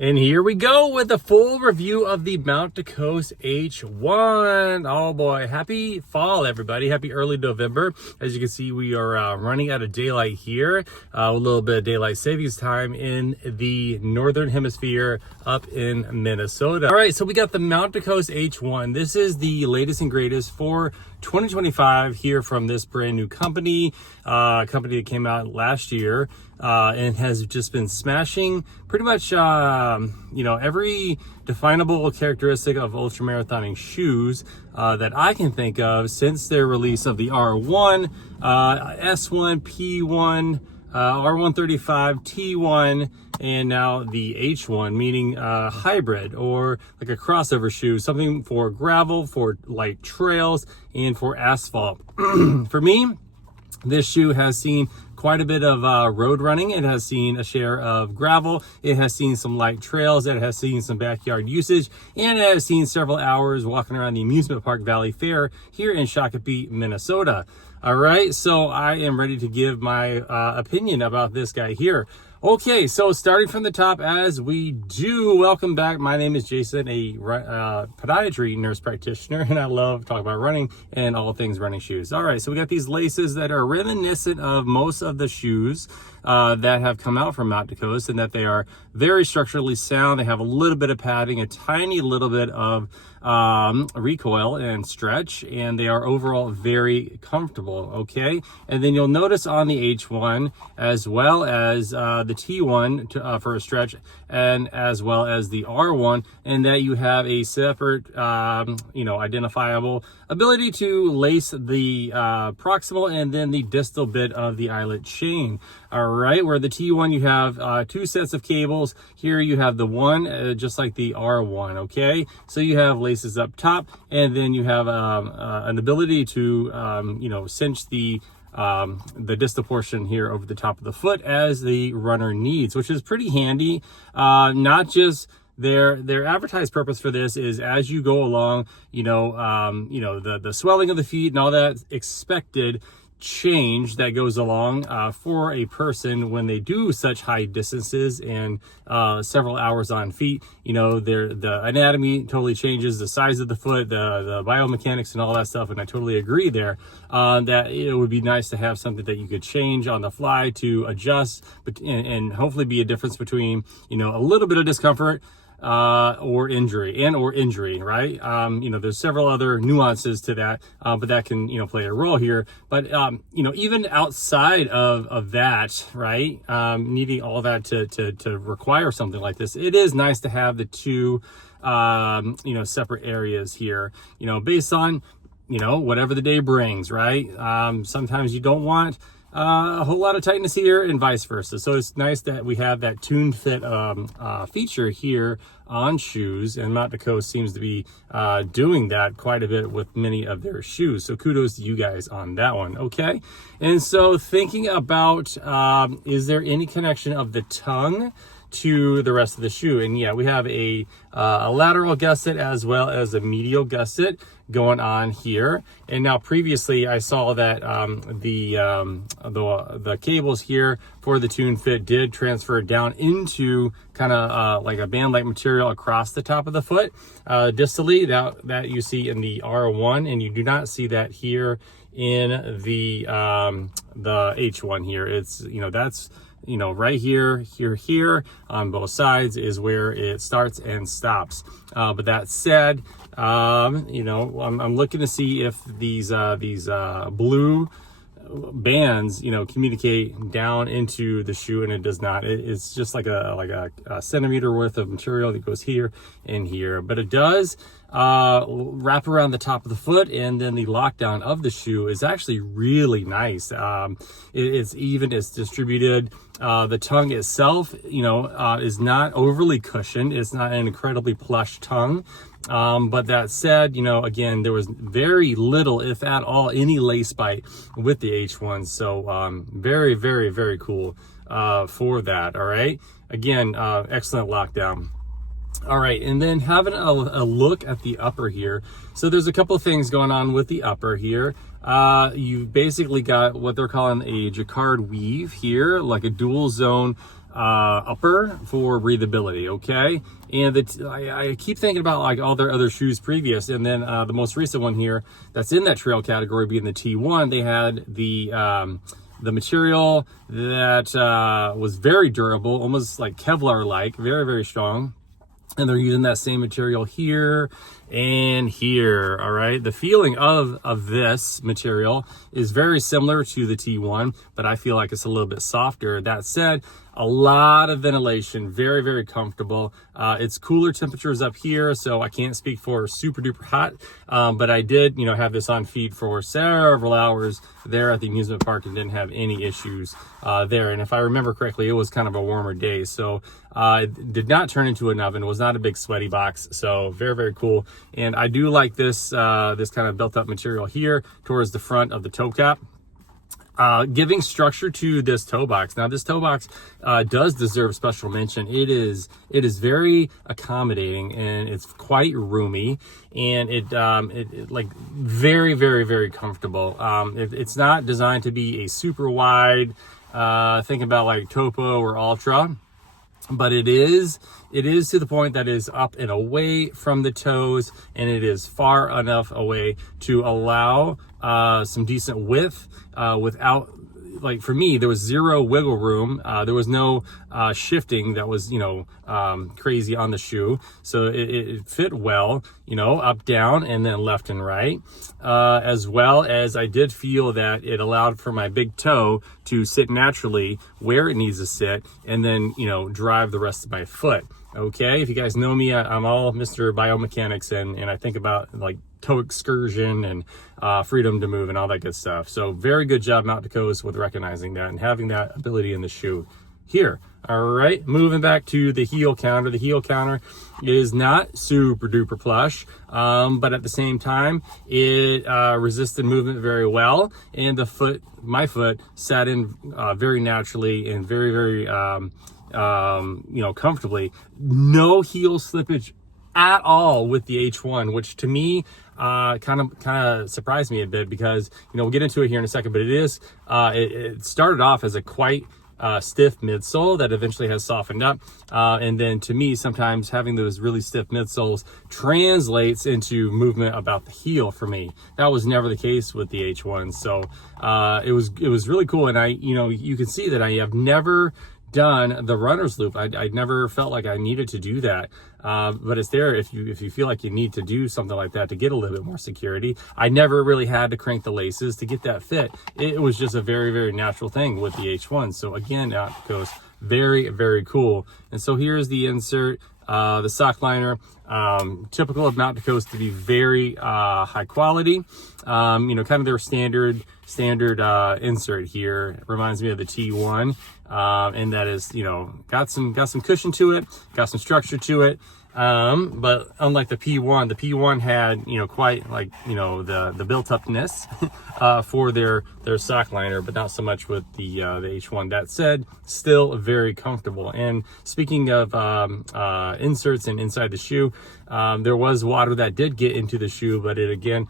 And here we go with a full review of the Mount DeCoste H1. Oh boy, happy fall, everybody. Happy early November. As you can see, we are running out of daylight here. A little bit of daylight savings time in the Northern Hemisphere up in Minnesota. All right, so we got the Mount DeCoste H1. This is the latest and greatest for 2025 here from this brand new company, a company that came out last year and has just been smashing pretty much, every definable characteristic of ultramarathoning shoes that I can think of since their release of the R1, S1, P1, R135, T1, and now the H1, meaning hybrid or like a crossover shoe, something for gravel, for light trails, and for asphalt. For me, this shoe has seen quite a bit of road running. It has seen a share of gravel. It has seen some light trails. It has seen some backyard usage. And it has seen several hours walking around the Amusement Park Valley Fair here in Shakopee, Minnesota. All right, so I am ready to give my opinion about this guy here. Okay, so starting from the top as we do, welcome back. My name is Jason, a podiatry nurse practitioner, and I love talking about running and all things running shoes. All right, so we got these laces that are reminiscent of most of the shoes that have come out from Mount DeCoste, and that they are very structurally sound. They have a little bit of padding, a tiny little bit of recoil and stretch, and they are overall very comfortable. Okay, and then you'll notice on the H1 as well as the T1 for a stretch, and as well as the R1, and that you have a separate identifiable ability to lace the proximal and then the distal bit of the eyelet chain. All right, where the T1 you have two sets of cables. Here you have the one, just like the R1. Okay, so you have laces up top, and then you have an ability to cinch the distal portion here over the top of the foot as the runner needs, which is pretty handy. Not just their advertised purpose for this is as you go along, the swelling of the feet and all that expected change that goes along for a person when they do such high distances and several hours on feet. The anatomy totally changes, the size of the foot, the biomechanics and all that stuff, and I totally agree there that it would be nice to have something that you could change on the fly to adjust and hopefully be a difference between a little bit of discomfort or injury, right? There's several other nuances to that, but that can, play a role here. But, even outside of that, right, needing all that to require something like this, it is nice to have the two, separate areas here, based on, whatever the day brings, right? Sometimes you don't want a whole lot of tightness here and vice versa. So it's nice that we have that tuned fit feature here on shoes, and Mount DeCoste seems to be doing that quite a bit with many of their shoes. So kudos to you guys on that one. Okay, and so thinking about is there any connection of the tongue to the rest of the shoe? And yeah, we have a lateral gusset as well as a medial gusset going on here. And now previously I saw that the cables here for the Tune Fit did transfer down into kind of like a band-like material across the top of the foot distally, that you see in the R1, and you do not see that here in the H1 here. It's that's right here on both sides is where it starts and stops. But that said, I'm looking to see if these blue bands, communicate down into the shoe, and it does not. It's just like a centimeter worth of material that goes here and here, but it does wrap around the top of the foot, and then the lockdown of the shoe is actually really nice. It's distributed. The tongue itself, is not overly cushioned. It's not an incredibly plush tongue. But that said, again, there was very little, if at all, any lace bite with the H1. So, very, very, very cool, for that. All right. Again, excellent lockdown. All right, and then having a look at the upper here. So there's a couple of things going on with the upper here. You've basically got what they're calling a jacquard weave here, like a dual zone upper for breathability, okay? And I keep thinking about like all their other shoes previous, and then the most recent one here that's in that trail category being the T1, they had the material that was very durable, almost like Kevlar-like, very, very strong. And they're using that same material here and here, all right? The feeling of this material is very similar to the T1, but I feel like it's a little bit softer. That said, a lot of ventilation, very, very comfortable. It's cooler temperatures up here, so I can't speak for super duper hot, but I did, have this on feed for several hours there at the amusement park and didn't have any issues there. And if I remember correctly, it was kind of a warmer day, so it did not turn into an oven. It was not a big sweaty box, so very, very cool. And I do like this this kind of built up material here towards the front of the toe cap. Giving structure to this toe box. Now, this toe box does deserve special mention. It is very accommodating, and it's quite roomy, and it like very, very, very comfortable. It's not designed to be a super wide, think about like Topo or Ultra, but it is to the point that is up and away from the toes, and it is far enough away to allow some decent width without, like, for me, there was zero wiggle room. There was no shifting that was, crazy on the shoe. So it fit well, up, down, and then left and right. As well as I did feel that it allowed for my big toe to sit naturally where it needs to sit, and then, drive the rest of my foot. Okay, if you guys know me, I'm all Mr. Biomechanics, and I think about like toe excursion and freedom to move and all that good stuff. So very good job, Mount Dakota, with recognizing that and having that ability in the shoe here. All right, moving back to the heel counter. The heel counter is not super duper plush, but at the same time, it resisted movement very well, and my foot sat in very naturally and very, very comfortably. No heel slippage at all with the H1, which to me kind of surprised me a bit, because we'll get into it here in a second, but it started off as a quite stiff midsole that eventually has softened up, and then to me, sometimes having those really stiff midsoles translates into movement about the heel for me. That was never the case with the H1, so it was really cool. And you can see that I have never done the runner's loop. I never felt like I needed to do that, but it's there if you feel like you need to do something like that to get a little bit more security. I never really had to crank the laces to get that fit. It was just a very, very natural thing with the H1. So again, goes very, very cool. And so here's the insert. The sock liner, typical of Mount Dakota to be very high quality. Kind of their standard insert here. It reminds me of the T1, and that is, got some cushion to it, got some structure to it. But unlike the P1 had, quite like, the built upness, for their sock liner, but not so much with the H1. That said, still very comfortable. And speaking of, inserts and inside the shoe, there was water that did get into the shoe, but it again,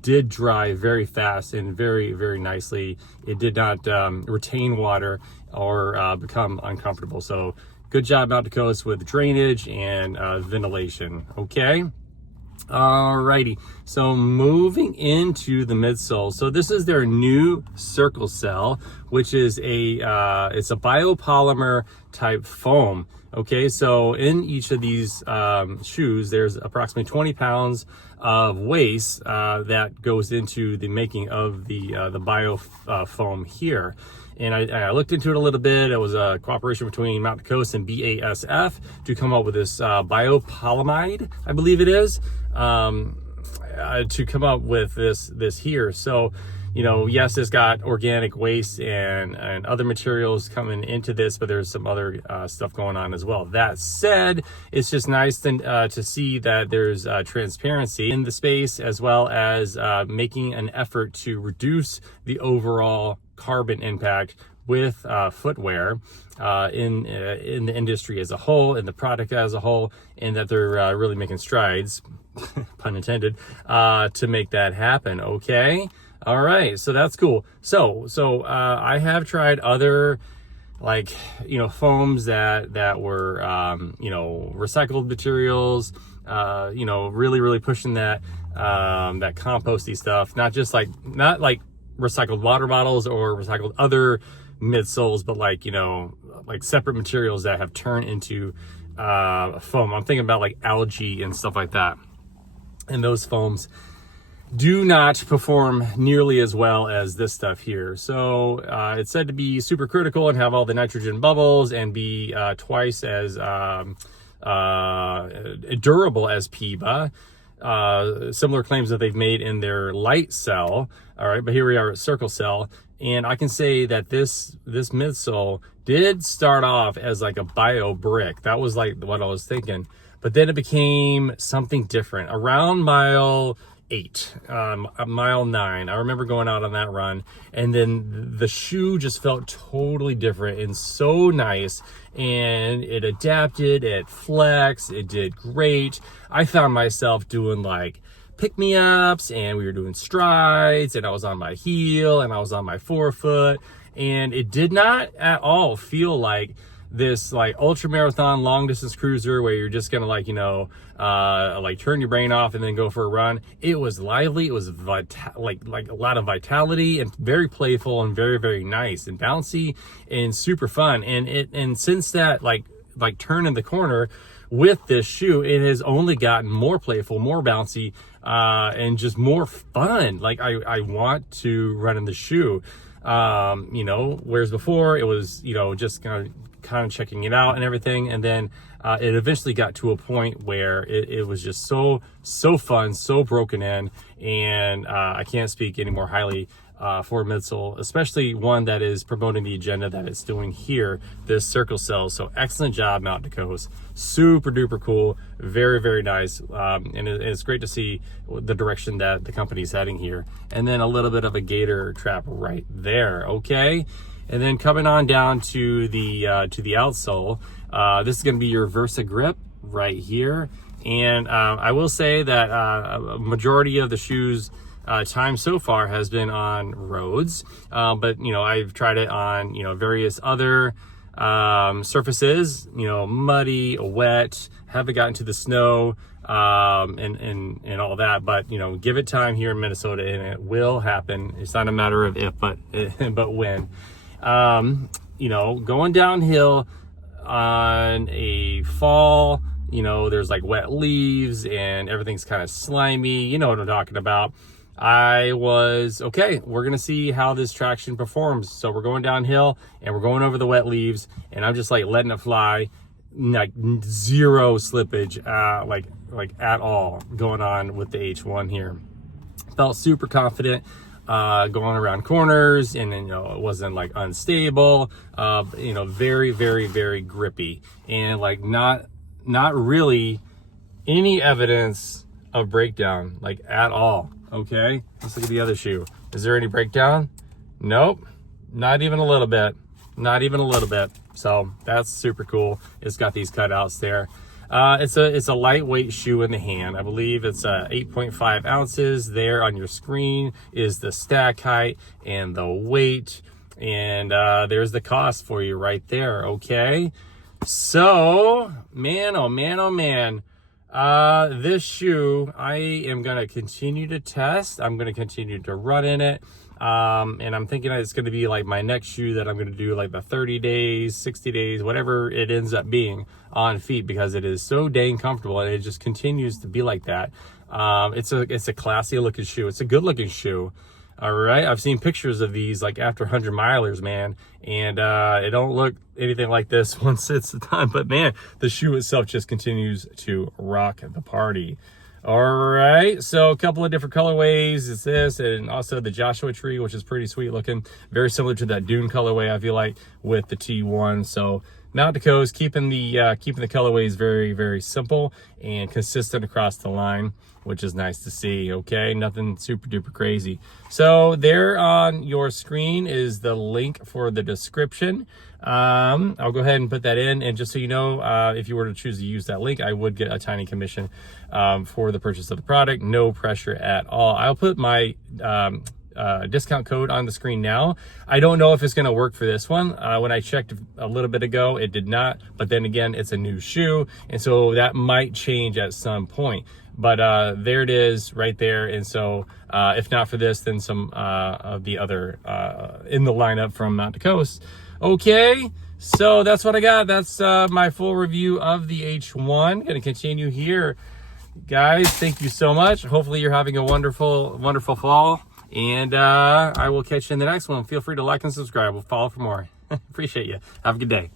did dry very fast and very, very nicely. It did not, retain water or, become uncomfortable. So, good job, Mount Dakota, with drainage and ventilation. Okay. Alrighty. So moving into the midsole. So this is their new Circle Cell, which is it's a biopolymer type foam. Okay. So in each of these shoes, there's approximately 20 pounds of waste that goes into the making of the bio foam here. And I looked into it a little bit. It was a cooperation between Mount Dakota and BASF to come up with this biopolyamide, I believe it is, to come up with this here. So, yes, it's got organic waste and other materials coming into this, but there's some other stuff going on as well. That said, it's just nice to see that there's transparency in the space, as well as making an effort to reduce the overall carbon impact with footwear in the industry as a whole, in the product as a whole, and that they're really making strides, pun intended, to make that happen. Okay. All right, so that's cool. So I have tried other like, you know, foams that were, you know, recycled materials, you know, really pushing that, that composty stuff, not like recycled water bottles or recycled other midsoles, but like, you know, like separate materials that have turned into, foam. I'm thinking about like algae and stuff like that. And those foams do not perform nearly as well as this stuff here. So it's said to be super critical and have all the nitrogen bubbles and be twice as durable as PEBA. Similar claims that they've made in their light cell. All right, but here we are at circle cell. And I can say that this midsole did start off as like a bio brick. That was like what I was thinking. But then it became something different around mile 8, mile 9. I remember going out on that run, and then the shoe just felt totally different and so nice, and it adapted, it flexed, it did great. I found myself doing like pick-me-ups, and we were doing strides, and I was on my heel and I was on my forefoot, and it did not at all feel like this like ultra marathon long distance cruiser where you're just gonna like, you know, like turn your brain off and then go for a run. It was lively, it was like a lot of vitality, and very playful, and very nice and bouncy and super fun. And since that like turn in the corner with this shoe, it has only gotten more playful, more bouncy, and just more fun. Like I want to run in the shoe, you know, whereas before it was, you know, just kind of checking it out and everything. And then it eventually got to a point where it was just so fun, so broken in, and I can't speak any more highly for a midsole, especially one that is promoting the agenda that it's doing here, this circle cell. So excellent job, Mountain Coast. Super duper cool, very nice, and it's great to see the direction that the company's heading here. And then a little bit of a gator trap right there. Okay. And then coming on down to the outsole, this is going to be your Versa grip right here. And I will say that a majority of the shoes time so far has been on roads, but you know, I've tried it on, you know, various other surfaces, you know, muddy, wet, haven't gotten to the snow, and all that. But you know, give it time here in Minnesota, and it will happen. It's not a matter of if, but when. You know, going downhill on a fall, you know, there's like wet leaves and everything's kind of slimy. You know what I'm talking about. I was, okay, we're going to see how this traction performs. So we're going downhill and we're going over the wet leaves, and I'm just like letting it fly, like zero slippage, like at all going on with the H1 here. Felt super confident. Going around corners, and you know, it wasn't like unstable, you know, very grippy, and like not really any evidence of breakdown, like at all. Okay, let's look at the other shoe. Is there any breakdown? Nope, not even a little bit. So that's super cool. It's got these cutouts there. It's a lightweight shoe in the hand. I believe it's 8.5 ounces. There on your screen is the stack height and the weight, and there's the cost for you right there. Okay, so man, oh man, this shoe I am gonna continue to test. I'm gonna continue to run in it. And I'm thinking it's going to be like my next shoe that I'm going to do like the 30 days, 60 days, whatever it ends up being on feet, because it is so dang comfortable, and it just continues to be like that. It's a classy looking shoe. It's a good looking shoe. All right. I've seen pictures of these like after 100 milers, man. And, it don't look anything like this once it's done, but man, the shoe itself just continues to rock the party. All right, so a couple of different colorways. It's this, and also the Joshua Tree, which is pretty sweet looking, very similar to that Dune colorway, I feel like, with the T1. So Mountain Coast keeping the colorways very simple and consistent across the line, which is nice to see. Okay, nothing super duper crazy. So there on your screen is the link for the description. I'll go ahead and put that in, and just so you know, if you were to choose to use that link, I would get a tiny commission for the purchase of the product. No pressure at all. I'll put my discount code on the screen now. I don't know if it's going to work for this one. When I checked a little bit ago, it did not. But then again, it's a new shoe, and so that might change at some point. But there it is right there. And so if not for this, then some of the other in the lineup from Mount DeCoste. Okay, so that's what I got. That's my full review of the H1. Going to continue here. Guys, thank you so much. Hopefully you're having a wonderful, wonderful fall. And I will catch you in the next one. Feel free to like and subscribe. We'll follow for more. Appreciate you. Have a good day.